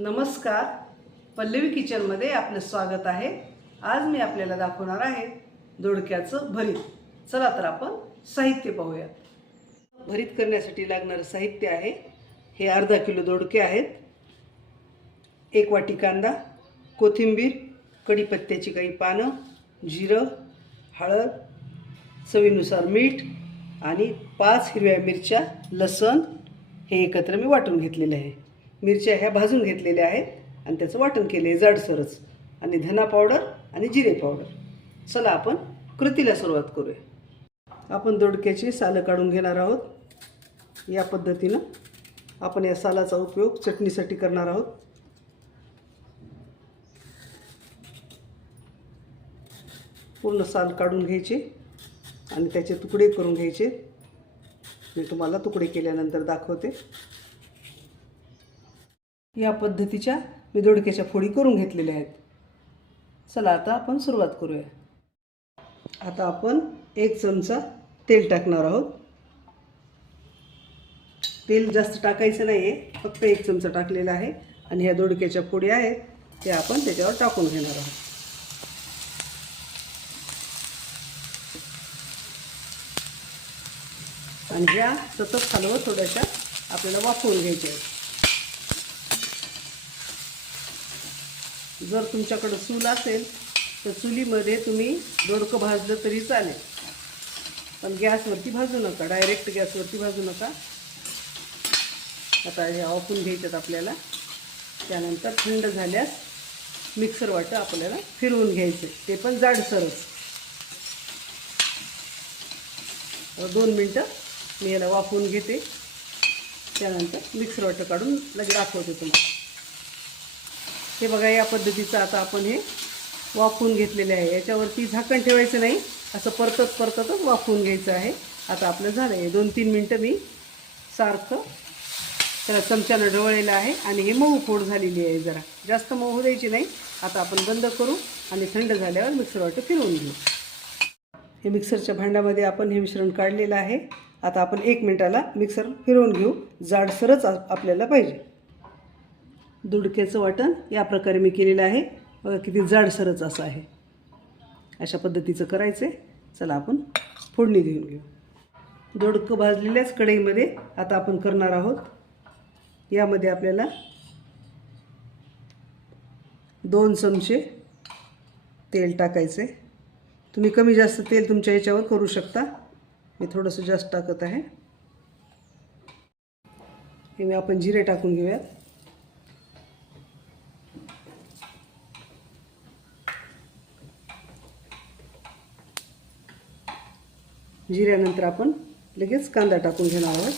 नमस्कार. पल्लवी किचनमध्ये आपलं स्वागत आहे. आज मी आपल्याला दाखवणार आहे दोडक्याचं भरीत. चला तर आपण साहित्य पाहूयात. भरीत करण्यासाठी लागणारं साहित्य आहे. हे अर्धा किलो दोडके आहेत. एक वाटी कांदा कोथिंबीर कढीपत्त्याची काही पानं जिरं हळद चवीनुसार मीठ आणि पाच हिरव्या मिरच्या लसण हे एकत्र मी वाटून घेतलेले आहे. मिरच्या ह्या भाजून घेतलेल्या आहेत आणि त्याचं वाटण केलं आहे जाडसरच. आणि धना पावडर आणि जिरे पावडर चला आपण कृतीला सुरुवात करूया. आपण दोडक्याची सालं काढून घेणार आहोत. या पद्धतीनं आपण या सालाचा उपयोग चटणीसाठी करणार आहोत. पूर्ण साल काढून घ्यायचे आणि त्याचे तुकडे करून घ्यायचे. मी तुम्हाला तुकडे केल्यानंतर दाखवते. या पद्धतीच्या मी दोडक्याच्या फोडी करून घेतलेल्या आहेत. चला आता आपण सुरुवात करूया. आता आपण एक चमचा तेल टाकणार आहोत. तेल जास्त टाकायचं नाही आहे फक्त एक चमचा टाकलेला आहे आणि ह्या दोडक्याच्या फोडी आहेत त्या आपण त्याच्यावर टाकून घेणार आहोत. आणि ह्या सतत हलवत थोड्याशा आपल्याला वाफवून घ्यायच्या आहेत. जर तुमच्याकडं चूल असेल तर चुलीमध्ये तुम्ही दोडकं भाजलं तरी चालेल. पण गॅसवरती भाजू नका डायरेक्ट गॅसवरती भाजू नका. आता हे वाफून घ्यायच्यात आपल्याला. त्यानंतर थंड झाल्यास मिक्सर वाटं आपल्याला फिरवून घ्यायचं. ते पण जाडसरच. दोन मिनटं मी याला वाफवून घेते. त्यानंतर मिक्सर वाटं काढून लगेच दाखवते तुम्हाला. हे बघा या पद्धतीचं आता आपण हे वाफवून घेतलेले आहे. याच्यावरती झाकण ठेवायचं नाही असं परतत परततच वाफवून घ्यायचं आहे. आता आपलं झालं आहे. दोन तीन मिनटं मी सारखं त्याला चमच्यानं ढवळलेलं आहे आणि हे मऊ फोड झालेली आहे जरा. जास्त मऊ होऊ द्यायची नाही. आता आपण बंद करू आणि थंड झाल्यावर मिक्सर वाटं फिरवून घेऊ. हे मिक्सरच्या भांड्यामध्ये आपण हे मिश्रण काढलेलं आहे. आता आपण एक मिनटाला मिक्सर फिरवून घेऊ. जाडसरच आपल्याला पाहिजे. दुडक्याचं वाटण या प्रकारे मी केलेलं आहे. बघा किती जाडसरच असं आहे. अशा पद्धतीचं करायचं आहे चला आपण फोडणी देऊन घेऊ. दोडकं भाजलेल्याच कढईमध्ये आता आपण करणार आहोत. यामध्ये आपल्याला दोन चमचे तेल टाकायचे तुम्ही कमी जास्त तेल तुमच्या याच्यावर करू शकता. मी थोडंसं जास्त टाकत आहे. हे मी आपण जिरे टाकून घेऊयात. जिऱ्यानंतर आपण लगेच कांदा टाकून घेणार आहोत.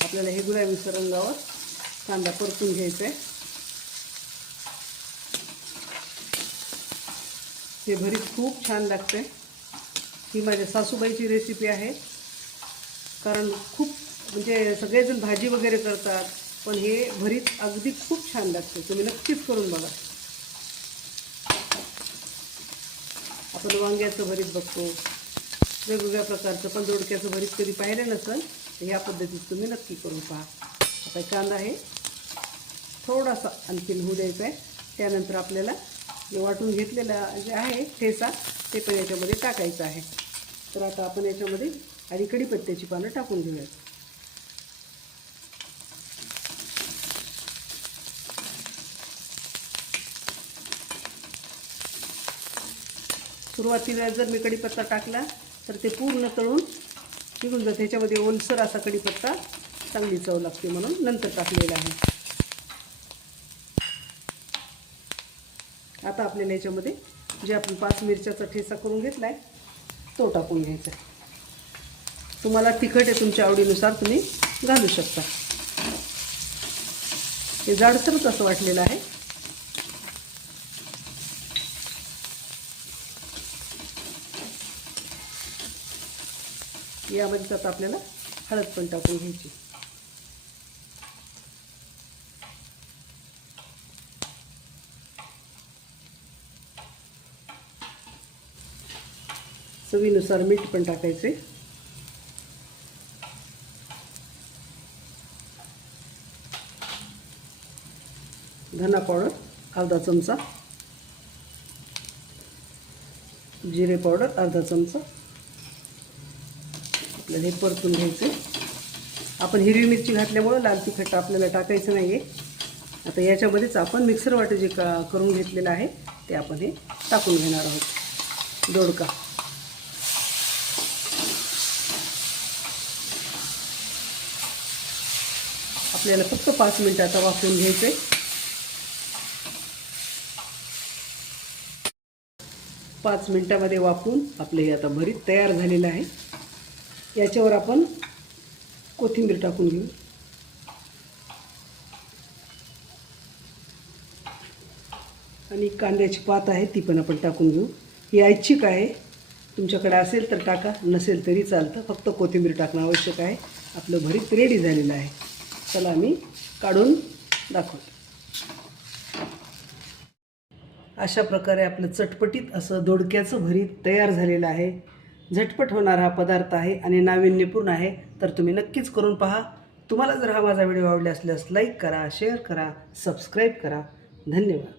आपल्याला हे गुलाबी सरंगावर कांदा परतून घ्यायचा आहे हे भरीत खूप छान लागते. ही माझ्या सासूबाईची रेसिपी आहे. कारण खूप म्हणजे सगळेजण भाजी वगैरे करतात पण हे भरीत अगदी खूप छान लागते. तुम्ही नक्कीच करून बघा. आपण वांग्याचं भरीत बघतो. वेगवेगळ्या प्रकारचं पण दोडक्याचं भरीत कधी पाहिलं नसेल तर ह्या पद्धतीत तुम्ही नक्की करून पहा. आता कांदा आहे. थोडासा आणखीन होऊ द्यायचा आहे. त्यानंतर आपल्याला जे वाटून घेतलेला जे आहे ठेसा ते पण याच्यामध्ये टाकायचं आहे. तर आता आपण याच्यामध्ये आणि कढीपत्त्याची पानं टाकून घेऊयात. सुरुवातीला जर मी कढीपत्ता टाकला तर ते पूर्ण तळून निघून जातं. ह्याच्यामध्ये ओलसर असा कढीपत्ता चांगली चव लागते म्हणून नंतर टाकलेला आहे. आता आपल्याला याच्यामध्ये जे आपण पाच मिरच्याचा ठेचा करून घेतला आहे तो टाकून घ्यायचा आहे. तुम्हाला तिखट आहे तुमच्या आवडीनुसार तुम्ही घालू शकता. हे जाडसरच असं वाटलेलं आहे. यामध्ये आता आपल्याला हळद पण टाकून घ्यायची. चवीनुसार मीठ पण टाकायचे. धना पावडर अर्धा चमचा. जिरे पावडर अर्धा चमचा. आपल्याला हे परतून घ्यायचे. आपण हिरवी मिरची घातल्यामुळं लाल तिखट आपल्याला टाकायचं नाही आहे आता याच्यामध्येच आपण मिक्सर वाटे जे का करून घेतलेलं आहे ते आपण हे टाकून घेणार आहोत. दोडका. आपल्याला फक्त पाच मिनिटाचा वाफवून घ्यायचं आहे पाच मिनटामध्ये वाफवून आपलं हे आता भरीत तयार झालेलं आहे. याच्यावर आपण कोथिंबीर टाकून घेऊ. आणि कांद्याची पात आहे ती पण आपण टाकून घेऊ. ही ऐच्छिक आहे. तुमच्याकडे असेल तर टाका नसेल तरी चालतं. फक्त कोथिंबीर टाकणं आवश्यक आहे. आपलं भरीत रेडी झालेलं आहे. चला मी काढून दाखवतो. अशा प्रकारे आपलं चटपटीत असं दोडक्याचं भरीत तयार झालेलं आहे. झटपट होणारा हा पदार्थ आहे आणि नाविन्यपूर्ण आहे. तर तुम्ही नक्कीच करून पहा. तुम्हाला जर हा माझा व्हिडिओ आवडला असल्यास लाईक करा शेअर करा सबस्क्राईब करा. धन्यवाद.